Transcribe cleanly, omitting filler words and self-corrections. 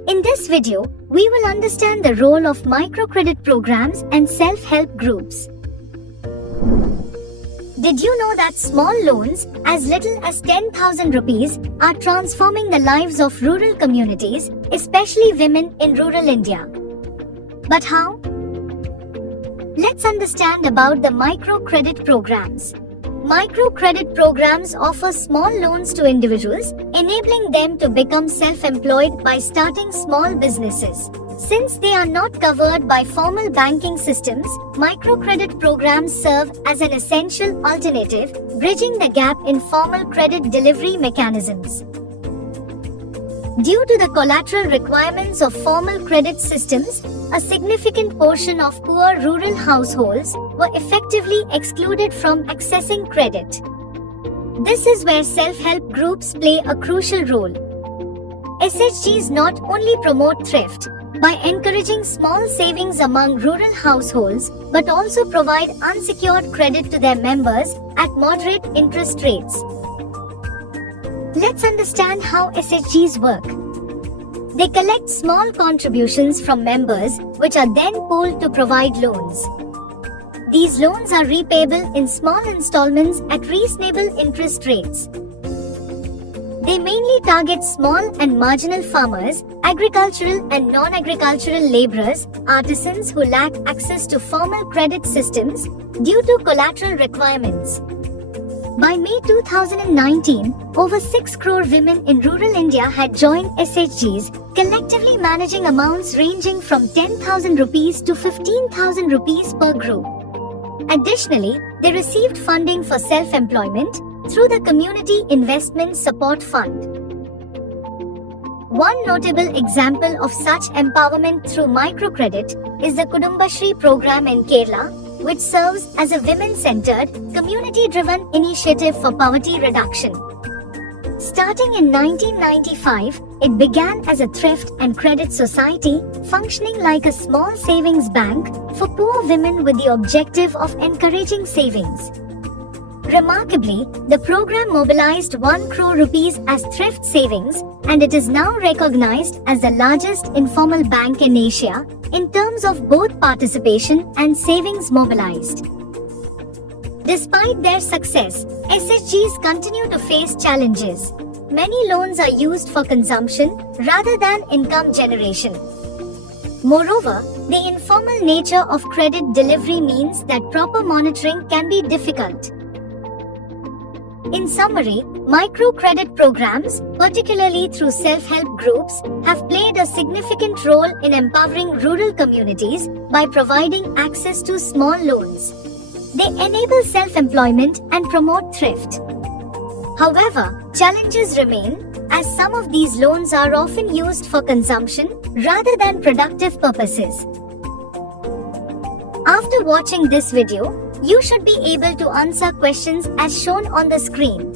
In this video, we will understand the role of microcredit programs and self-help groups. Did you know that small loans, as little as 10,000 rupees, are transforming the lives of rural communities, especially women in rural India? But how? Let's understand about the microcredit programs. Microcredit programs offer small loans to individuals, enabling them to become self-employed by starting small businesses. Since they are not covered by formal banking systems, microcredit programs serve as an essential alternative, bridging the gap in formal credit delivery mechanisms. Due to the collateral requirements of formal credit systems, a significant portion of poor rural households were effectively excluded from accessing credit. This is where self-help groups play a crucial role. SHGs not only promote thrift by encouraging small savings among rural households, but also provide unsecured credit to their members at moderate interest rates. Let's understand how SHGs work. They collect small contributions from members, which are then pooled to provide loans. These loans are repayable in small installments at reasonable interest rates. They mainly target small and marginal farmers, agricultural and non-agricultural laborers, artisans who lack access to formal credit systems due to collateral requirements. By May 2019, over 6 crore women in rural India had joined SHGs, collectively managing amounts ranging from 10,000 rupees to 15,000 rupees per group. Additionally, they received funding for self-employment through the Community Investment Support Fund. One notable example of such empowerment through microcredit is the Kudumbashree program in Kerala, which serves as a women-centered, community-driven initiative for poverty reduction. Starting in 1995, it began as a thrift and credit society, functioning like a small savings bank for poor women with the objective of encouraging savings. Remarkably, the program mobilized 1 crore rupees as thrift savings, and it is now recognized as the largest informal bank in Asia in terms of both participation and savings mobilized. Despite their success, SHGs continue to face challenges. Many loans are used for consumption rather than income generation. Moreover, the informal nature of credit delivery means that proper monitoring can be difficult. In summary, microcredit programs, particularly through self-help groups, have played a significant role in empowering rural communities by providing access to small loans. They enable self-employment and promote thrift. However, challenges remain, as some of these loans are often used for consumption rather than productive purposes. After watching this video, you should be able to answer questions as shown on the screen.